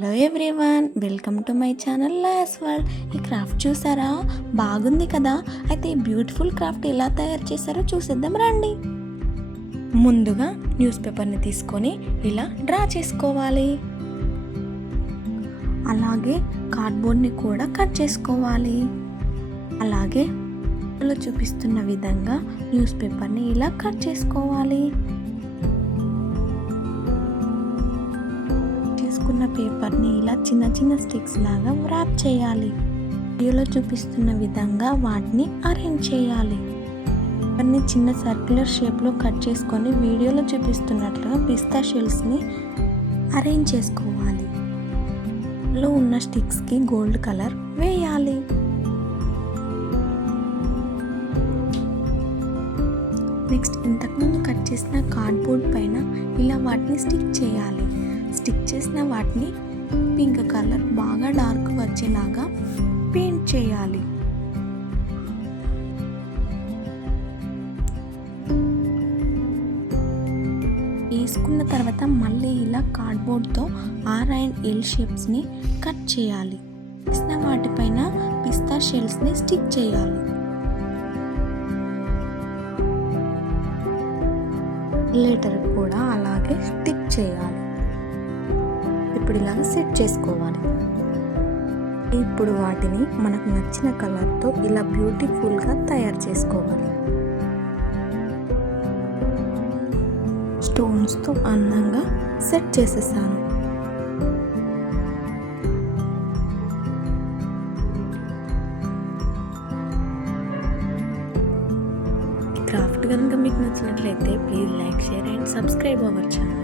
Hello everyone, welcome to my channel Las World. ఈ craft చూసారా? బాగుంది కదా. అయితే ఈ బ్యూటిఫుల్ క్రాఫ్ట్ ఎలా తయారు చేశారో చూసేద్దాం రండి. ముందుగా న్యూస్ పేపర్ని తీసుకొని ఇలా డ్రా చేసుకోవాలి. అలాగే కార్డ్బోర్డ్ని కూడా కట్ చేసుకోవాలి. అలాగే చూపిస్తున్న విధంగా న్యూస్ పేపర్ని ఇలా కట్ చేసుకోవాలి. చేసుకున్న పేపర్ని ఇలా చిన్న చిన్న స్టిక్స్ లాగా వ్రాప్ చేయాలి. వీడియోలో చూపిస్తున్న విధంగా వాటిని అరేంజ్ చేయాలి. పేపర్ని చిన్న సర్క్యులర్ షేప్లో కట్ చేసుకొని వీడియోలో చూపిస్తున్నట్లుగా పిస్తా షెల్స్ని అరేంజ్ చేసుకోవాలి. లో ఉన్న స్టిక్స్కి గోల్డ్ కలర్ వేయాలి. నెక్స్ట్ ఇంతకుముందు కట్ చేసిన కార్డ్బోర్డ్ పైన ఇలా వాటిని స్టిక్ చేయాలి. స్టిక్ చేసిన వాటిని పింక్ కలర్ బాగా డార్క్ వచ్చేలాగా పెయింట్ చేయాలి. వేసుకున్న తర్వాత మళ్ళీ ఇలా కార్డ్బోర్డ్తో ఆర్ అండ్ ఎల్ షేప్స్ని కట్ చేయాలి. వేసిన వాటిపైన పిస్తా షెల్స్ని స్టిక్ చేయాలి. లెటర్ కూడా అలాగే స్టిక్ చేయాలి. ఇప్పుడు ఇలాగ సెట్ చేసుకోవాలి. ఇప్పుడు వాటిని మనకు నచ్చిన కలర్తో ఇలా బ్యూటిఫుల్గా తయారు చేసుకోవాలి. స్టోన్స్తో అందంగా సెట్ చేసేసాను. క్రాఫ్ట్ కనుక మీకు నచ్చినట్లయితే please like, share and subscribe our channel.